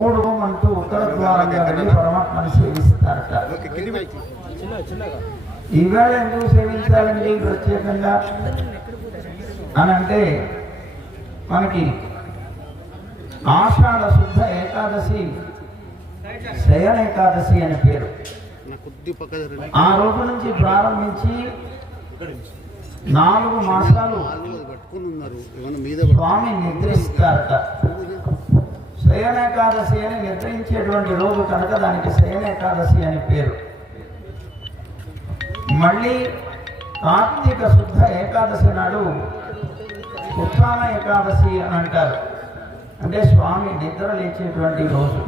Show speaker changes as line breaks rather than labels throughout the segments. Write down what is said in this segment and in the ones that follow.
మూడు అంటూ ఉత్తర ద్వారంగా వెళ్ళి సేవిస్తారట. ఈవేళ ఎందుకు సేవించాలండి ప్రత్యేకంగా? అని అంటే మనకి ఆషాఢ శుద్ధ ఏకాదశి శయన ఏకాదశి అని పేరు. ఆ రోజు నుంచి ప్రారంభించి నాలుగు మాసాలు
పట్టుకుని ఉన్నారు మీద
స్వామి నిద్రిస్తారట. శయన ఏకాదశి అని నిర్ణయించేటువంటి రోజు కనుక దానికి శయన ఏకాదశి అని పేరు. మళ్ళీ కార్తీక శుద్ధ ఏకాదశి నాడు ఉత్థాన ఏకాదశి అని అంటారు. అంటే స్వామి నిద్ర లేచేటువంటి రోజు.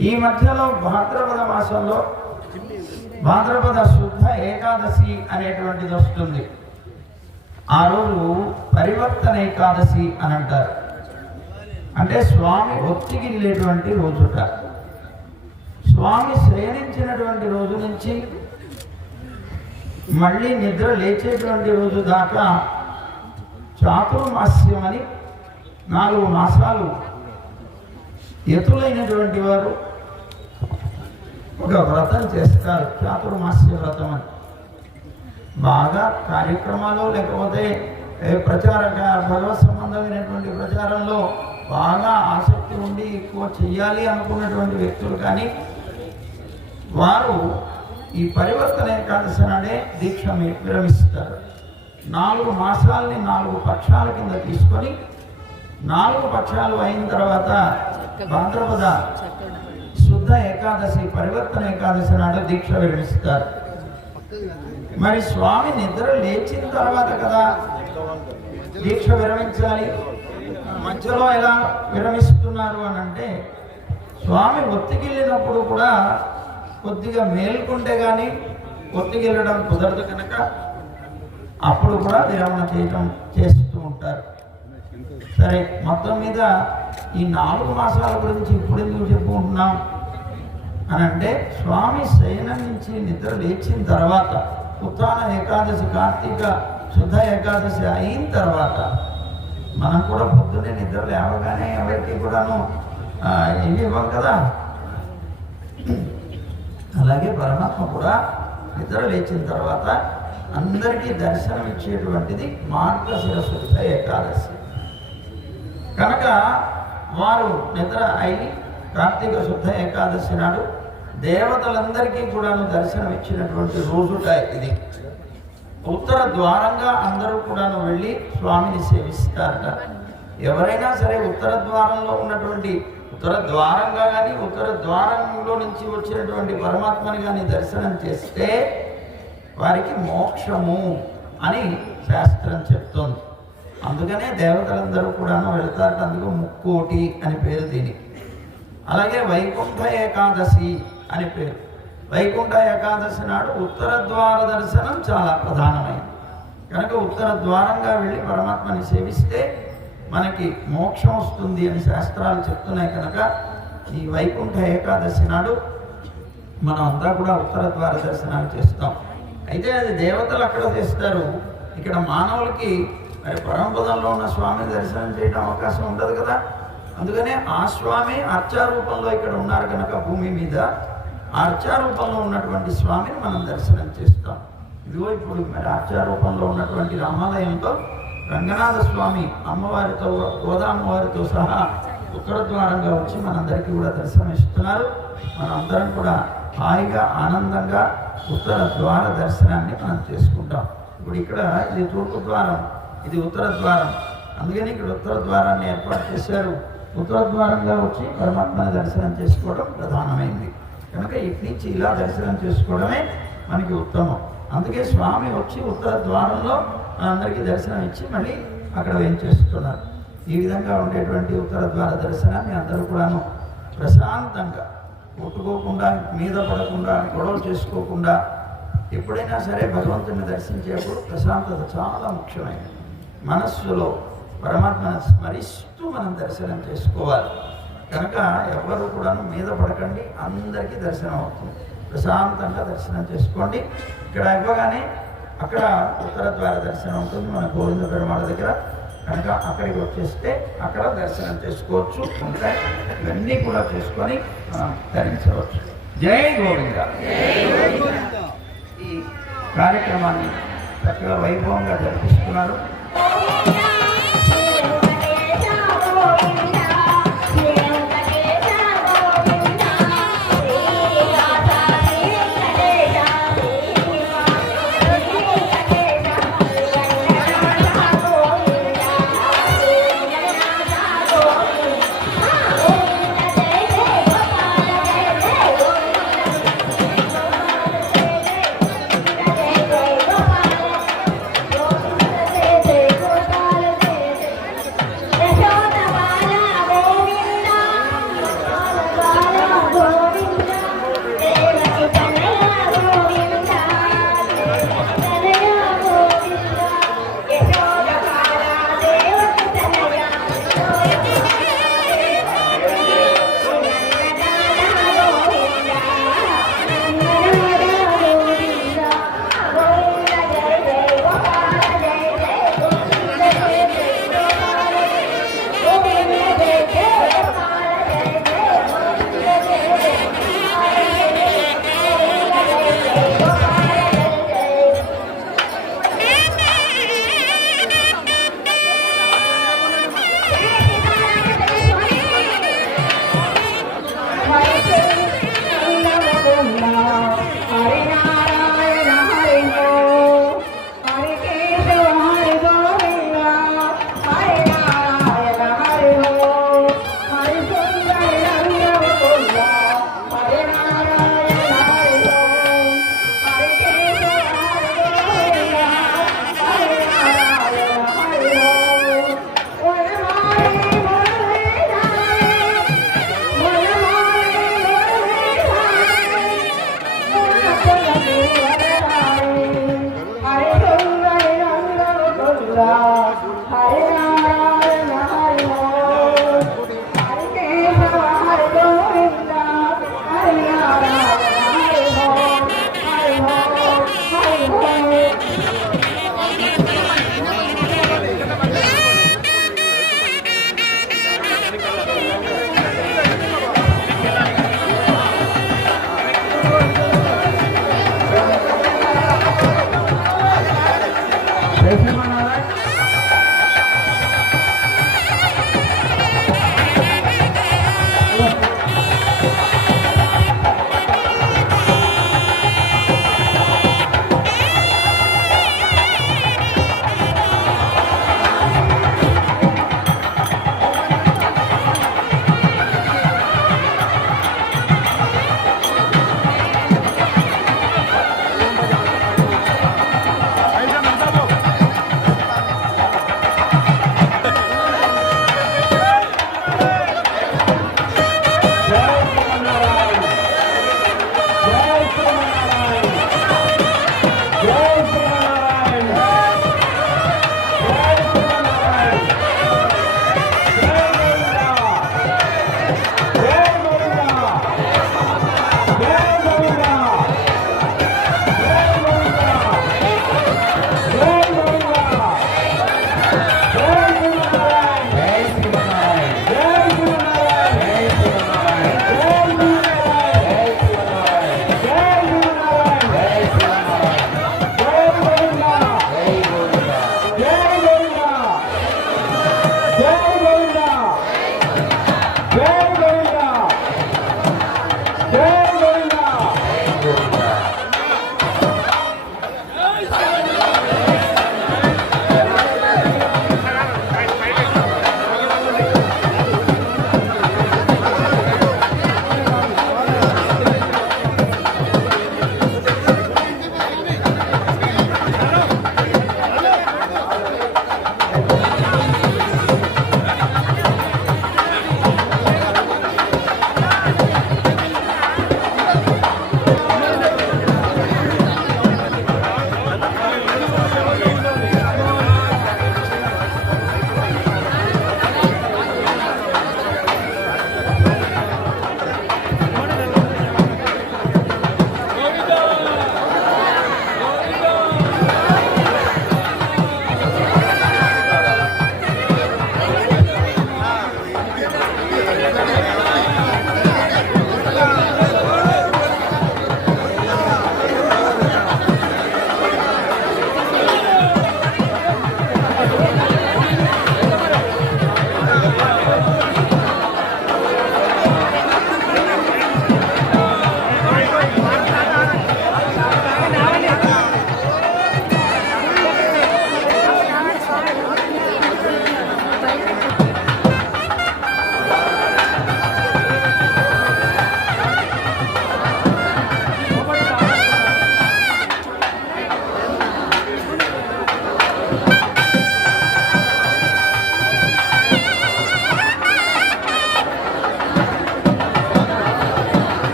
ఈ మధ్యలో భాద్రపద మాసంలో భాద్రపద శుద్ధ ఏకాదశి అనేటువంటిది వస్తుంది. ఆ రోజు పరివర్తన ఏకాదశి అని అంటారు. అంటే స్వామి ఒత్తికి వెళ్ళేటువంటి రోజుట. స్వామి శయనించినటువంటి రోజు నుంచి మళ్ళీ నిద్ర లేచేటువంటి రోజు దాకా చాతుర్మాస్యం అని నాలుగు మాసాలు ఎతులైనటువంటి వారు ఒక వ్రతం చేస్తారు చాతుర్మాస్య వ్రతం అని. బాగా కార్యక్రమాలు లేకపోతే ఏ ప్రచారక భగవత్ సంబంధమైనటువంటి ప్రచారంలో బాగా ఆసక్తి ఉండి ఎక్కువ చెయ్యాలి అనుకున్నటువంటి వ్యక్తులు కానీ వారు ఈ పరివర్తన ఏకాదశి నాడే దీక్ష విరమిస్తారు. నాలుగు మాసాలని నాలుగు పక్షాల కింద తీసుకొని నాలుగు పక్షాలు అయిన తర్వాత భాద్రపద శుద్ధ ఏకాదశి పరివర్తన ఏకాదశి నాడు దీక్ష విరమిస్తారు. మరి స్వామి నిద్ర లేచిన తర్వాత కదా దీక్ష విరమించాలి. మధ్యలో ఎలా విరమిస్తున్నారు అని అంటే స్వామి ఒత్తికెళ్ళినప్పుడు కూడా కొద్దిగా మేల్కుంటే కానీ ఒత్తికెళ్ళడం కుదరదు కనుక అప్పుడు కూడా విరమణ చేయటం చేస్తూ ఉంటారు. సరే మొత్తం మీద ఈ నాలుగు మాసాల గురించి ఇప్పుడు ఎందుకు చెప్పుకుంటున్నాం? అని అంటే స్వామి శయనం నుంచి నిద్ర లేచిన తర్వాత ఉత్తాన ఏకాదశి కార్తీక శుద్ధ ఏకాదశి అయిన తర్వాత మనం కూడా పొద్దున్నే నిద్ర లేవగానే ఎవరికి కూడాను ఆ, ఏమి ఇవ్వం కదా. అలాగే పరమాత్మ కూడా నిద్ర లేచిన తర్వాత అందరికీ దర్శనం ఇచ్చేటువంటిది మార్గశిర శుద్ధ ఏకాదశి. కనుక వారు నిద్ర అయి కార్తీక శుద్ధ ఏకాదశి నాడు దేవతలందరికీ కూడాను దర్శనం ఇచ్చినటువంటి రోజుట ఇది. ఉత్తర ద్వారంగా అందరూ కూడాను వెళ్ళి స్వామిని సేవిస్తారట. ఎవరైనా సరే ఉత్తర ద్వారంలో ఉన్నటువంటి ఉత్తర ద్వారంగా కానీ ఉత్తర ద్వారంలో నుంచి వచ్చినటువంటి పరమాత్మని కానీ దర్శనం చేస్తే వారికి మోక్షము అని శాస్త్రం చెప్తోంది. అందుకనే దేవతలందరూ కూడాను వెళతారట. అందుకు ముక్కోటి అని పేరు దీనికి. అలాగే వైకుంఠ ఏకాదశి అని పేరు. వైకుంఠ ఏకాదశి నాడు ఉత్తర ద్వార దర్శనం చాలా ప్రధానమైనది. కనుక ఉత్తర ద్వారంగా వెళ్ళి పరమాత్మని సేవిస్తే మనకి మోక్షం వస్తుంది అని శాస్త్రాలు చెప్తున్నాయి కనుక ఈ వైకుంఠ ఏకాదశి నాడు మనం అంతా కూడా ఉత్తర ద్వార దర్శనాలు చేస్తాం. అయితే అది దేవతలు అక్కడ చేస్తారు. ఇక్కడ మానవులకి మరి పరమపదంలో ఉన్న స్వామి దర్శనం చేయడం అవకాశం ఉండదు కదా. అందుకనే ఆ స్వామి అర్చారూపంలో ఇక్కడ ఉన్నారు కనుక భూమి మీద. ఆర్చారూపంలో ఉన్నటువంటి స్వామిని మనం దర్శనం చేస్తాం. ఇదిగో ఇప్పుడు మరి ఆర్చారూపంలో ఉన్నటువంటి రామాలయంలో రంగనాథ స్వామి అమ్మవారితో గోదామ్మవారితో సహా ఉత్తర ద్వారంగా వచ్చి మనందరికీ కూడా దర్శనం మనందరం కూడా హాయిగా ఆనందంగా ఉత్తర ద్వార దర్శనాన్ని మనం చేసుకుంటాం. ఇప్పుడు ఇక్కడ ఇది తూర్పు ద్వారం ఇది ఉత్తర ద్వారం. అందుకని ఇక్కడ ఉత్తర ద్వారాన్ని ఏర్పాటు చేశారు. ఉత్తర ద్వారంగా వచ్చి పరమాత్మని దర్శనం చేసుకోవడం ప్రధానమైంది. కనుక ఇటు నుంచి ఇలా దర్శనం చేసుకోవడమే మనకి ఉత్తమం. అందుకే స్వామి వచ్చి ఉత్తర ద్వారంలో అందరికీ దర్శనం ఇచ్చి మళ్ళీ అక్కడ ఏం చేస్తున్నారు? ఈ విధంగా ఉండేటువంటి ఉత్తర ద్వార దర్శనాన్ని అందరూ కూడాను ప్రశాంతంగా కొట్టుకోకుండా మీద పడకుండా గొడవలు చేసుకోకుండా ఎప్పుడైనా సరే భగవంతుని దర్శించేప్పుడు ప్రశాంతత చాలా ముఖ్యమైనది. మనస్సులో పరమాత్మను స్మరిస్తూ మనం దర్శనం చేసుకోవాలి. కనుక ఎవరు కూడా మీద పడకండి అందరికీ దర్శనం అవుతుంది. ప్రశాంతంగా దర్శనం చేసుకోండి. ఇక్కడ ఇవ్వగానే అక్కడ ఉత్తర ద్వార దర్శనం ఉంటుంది మన గోవింద పెరుమాళ దగ్గర.
కనుక అక్కడికి వచ్చేస్తే అక్కడ దర్శనం చేసుకోవచ్చు. ఉంటాయి ఇవన్నీ కూడా చేసుకొని ధరించవచ్చు. జై గోవింద. ఈ కార్యక్రమాన్ని చక్కగా వైభవంగా జరిపిస్తున్నారు.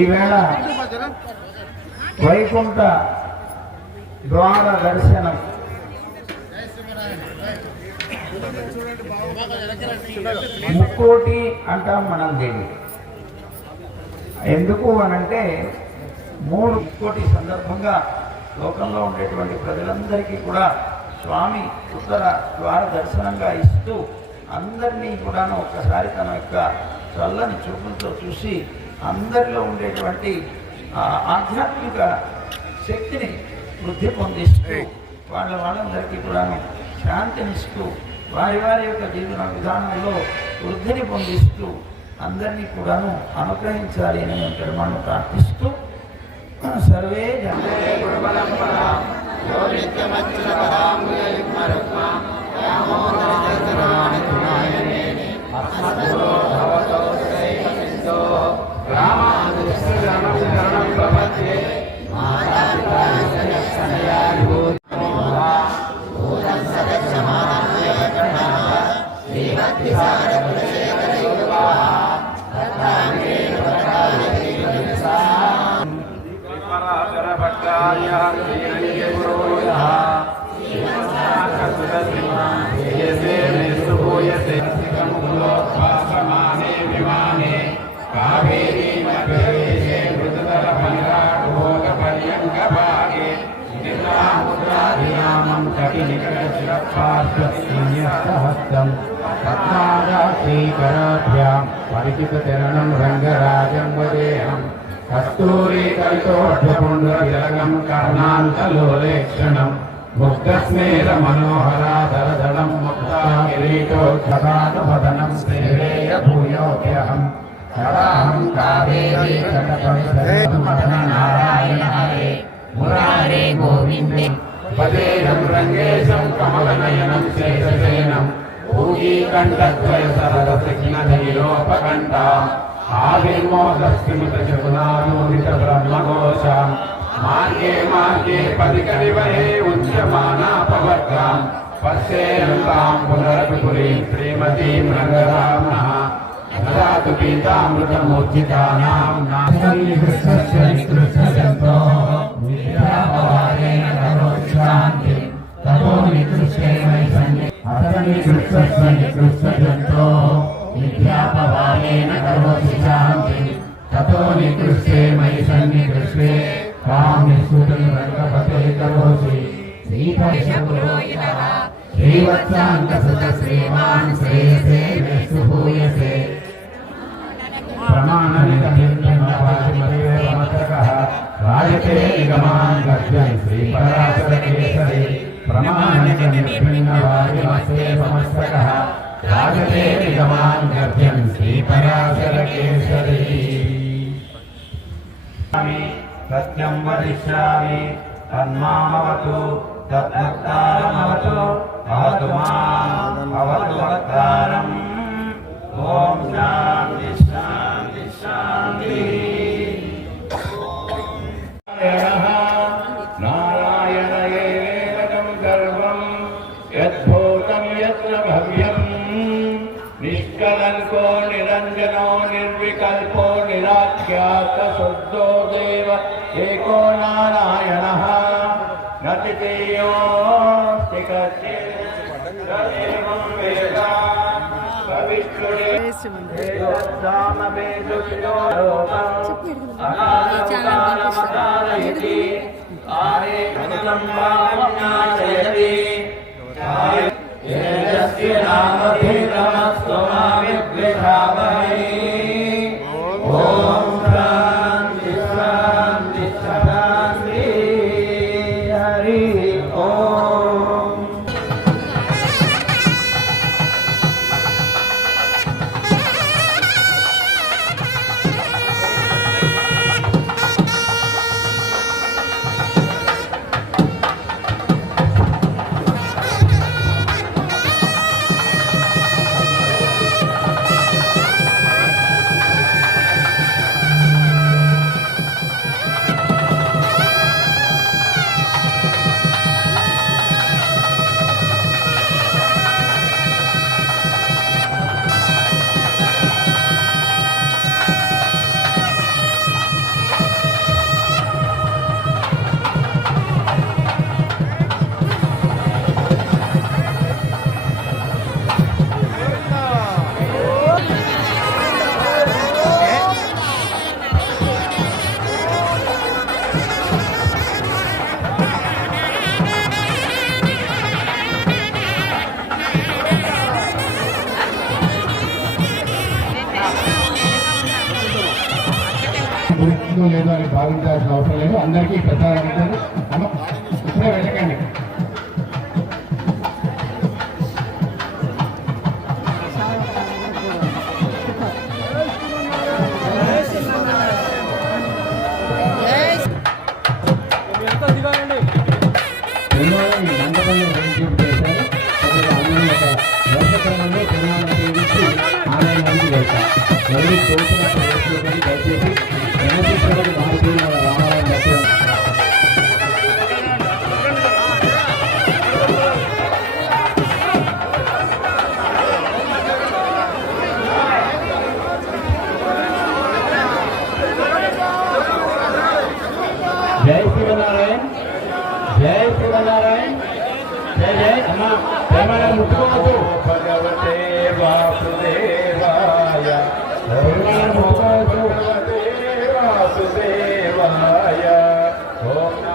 ఈవేళ వైకుంఠ ద్వార దర్శనం. ముక్కోటి అంటాం మనం దీన్ని. ఎందుకు అనంటే మూడు ముక్కోటి సందర్భంగా లోకంలో ఉండేటువంటి ప్రజలందరికీ కూడా స్వామి ఉత్తర ద్వార దర్శనంగా ఇస్తూ అందరినీ కూడాను ఒక్కసారి తన యొక్క చల్లని చూపులతో చూసి అందరిలో ఉండేటువంటి ఆధ్యాత్మిక శక్తిని వృద్ధి పొందిస్తూ వాళ్ళ వాళ్ళందరికీ కూడాను శాంతినిస్తూ వారి వారి యొక్క జీవన విధానంలో వృద్ధిని పొందిస్తూ అందరినీ కూడాను అనుగ్రహించాలి అని మేము పెరుమాణను ప్రార్థిస్తూ సర్వే జనే
పరిచితచరణం రంగరాజం వదేహం. కస్తూరి కలితోఢ్యపుండ్రతిలకం కర్ణాంతలోలేక్షణం. ముగ్ధస్మేర మనోహరాధరదళం ముక్తా కిరీటోత్సవాదవదనం శ్రీరేయ భూయోభ్యహం సదాహం కావేరీ కటపరిసరమదన నారాయణ హరే మురారే గోవిందే. పదేహం రంగేశం కమలనయనం శేషసేనం పూగీకంఠద్వయ సరసకినధైలోపకంఠ ఆవిర్మోదస్మిత చకునానూనిత బ్రహ్మఘోషాం మార్గే మార్గే పదికరివహే ఉద్యమానాపవర్గాం. పశ్యేయంతాం పునరపి పురీం శ్రీమతీం రంగరామ్నః దదాతు పీతామృతమూర్జితానాం నాసన్నికృష్ణస్య నికృష్ణజంతో విద్యాపవారేణ కరోత్శాంతి తతో నికృష్టే అతని సన్ని అసన్నికృష్ణస్య నికృష్ణజంతో విద్యాపవారేణ కరోతి శాంతి. తతో నికృష్టే మై సన్నికృష్టే. కాం నిస్సుతం రంగపతే కరోసి శ్రీపరిషపురోహితః శ్రీవత్సాంకసుత శ్రీమాన్ శ్రేయసే విష్ణు భూయసే. రాజతే నిగమాన్ గర్జన్ శ్రీ పరాశర కేసరి. ప్రమాణనిగమిభిన్నవారిమస్తే సమస్తకः రాజతే నిగమాన్ గర్జన్ శ్రీపరాశర కేసరి సత్యం వదిష్యామి తన్మామవతు తద్వక్తారమవతు అవతు మాం అవతు
एको नारायणः न तृतीयोऽस्ति कश्चिदेवं वेदा अनादमकारयति आरे कृतं वामज्ञायति यस्य नामभिरमस्त्वमा विद्विधामहे ॐ
లేదు అని భావించాల్సిన అవసరం లేదు. అందరికీ ప్రచారం ఇప్పుడే వెళ్ళకండి. దయచేసి
ராமகிருஷ்ணன்